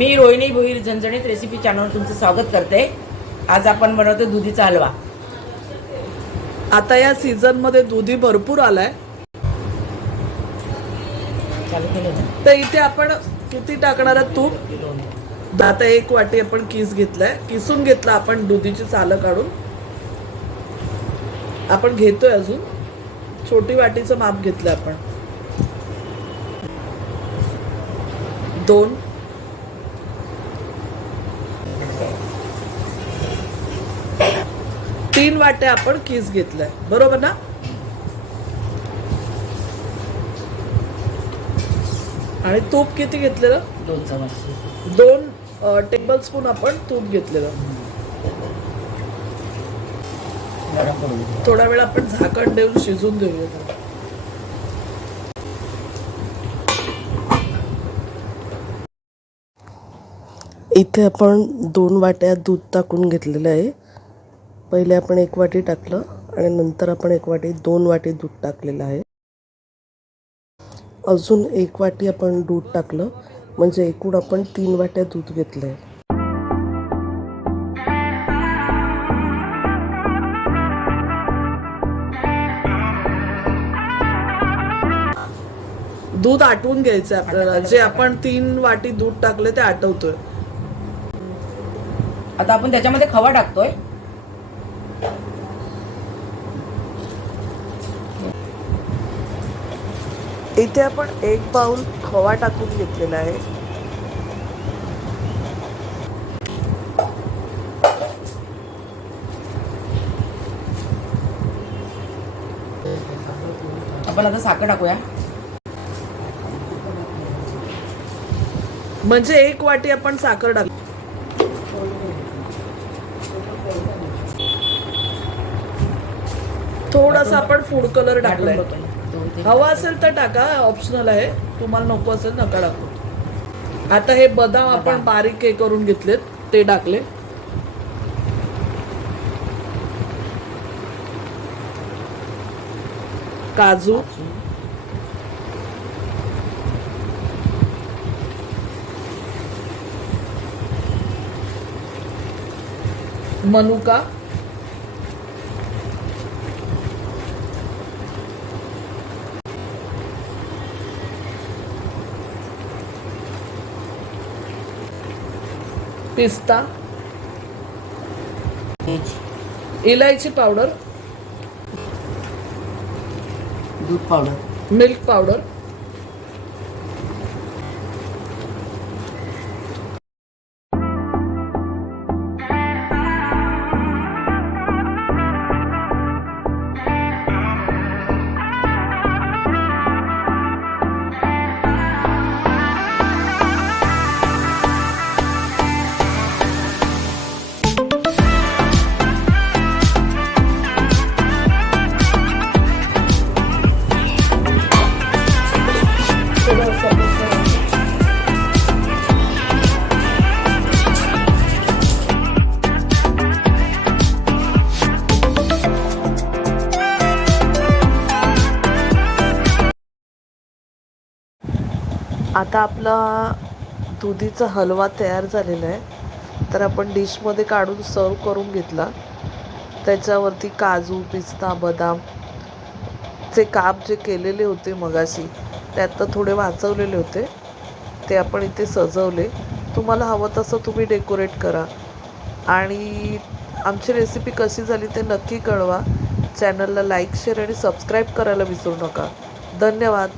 मी रोहिणी भोईर झणझणीत रेसिपी चॅनलवर तुमचं स्वागत करते। आज आपण बनवतो दुधीचा हलवा। आता या सीझन मध्ये दुधी भरपूर आलाय, चालू केलं ना? तर इथे आपण किती टाकणार आहे तूप? आता 1 वाटी आपण किसून घेतला आपण दुधीची सालं काढून। आपण घेतोय अजून छोटी वाटीचं माप घेतलं आपण। 2 3 वाट्या आपण किस घेतलाय, बरोबर ना? आणि तूप किती घेतलेलं? 2 चमचे 2 टेबलस्पून आपण तूप घेतलेलं। थोडा वेळ आपण झाकण देऊन शिजून देऊया। इथे आपण 2 वाट्या दूध टाकून घेतलेलं आहे। पहिले आपण 1 वाटी टाकलं आणि नंतर आपण 1 वाटी 2 वाटी दूध टाकलेलं आहे। अजून 1 वाटी आपण दूध टाकलं, म्हणजे एकूण आपण 3 वाट्या दूध घेतलंय। दूध आटवून घ्यायचं आपल्याला, जे आपण 3 वाटी दूध टाकले ते आटवतोय। आता आपण त्याच्यामध्ये खवा टाकतोय। इथे आपण 1 बाउल खवा टाकून घेतलेला आहे। आपण आता साखर टाकूया। म्हणजे 1 वाटी आपण साखर टाकली। थोडासा आपण फूड कलर टाकलाय। हवा असेल तर टाका, ऑप्शनल आहे। तुम्हाला नको असेल नका टाकू। आता हे बदाम आपण बारीक हे करून घेतलेत ते टाकले। काजू, मनुका, पिस्ता, इलायची पावडर, दूध पावडर, मिल्क पावडर, आता आपला दुधीचा हलवा तयार झालेला आहे। तर आपण डिशमध्ये काढून सर्व करून घेतला। त्याच्यावरती काजू, पिस्ता, बदाम चे काप जे केलेले होते मगाशी, त्यात थोडे वाचवलेले होते, ते आपण इथे सजवले। तुम्हाला हवं तसं तुम्ही डेकोरेट करा। आणि आमची रेसिपी कशी झाली ते नक्की कळवा। चॅनलला लाईक, शेअर आणि सबस्क्राईब करायला विसरू नका। धन्यवाद।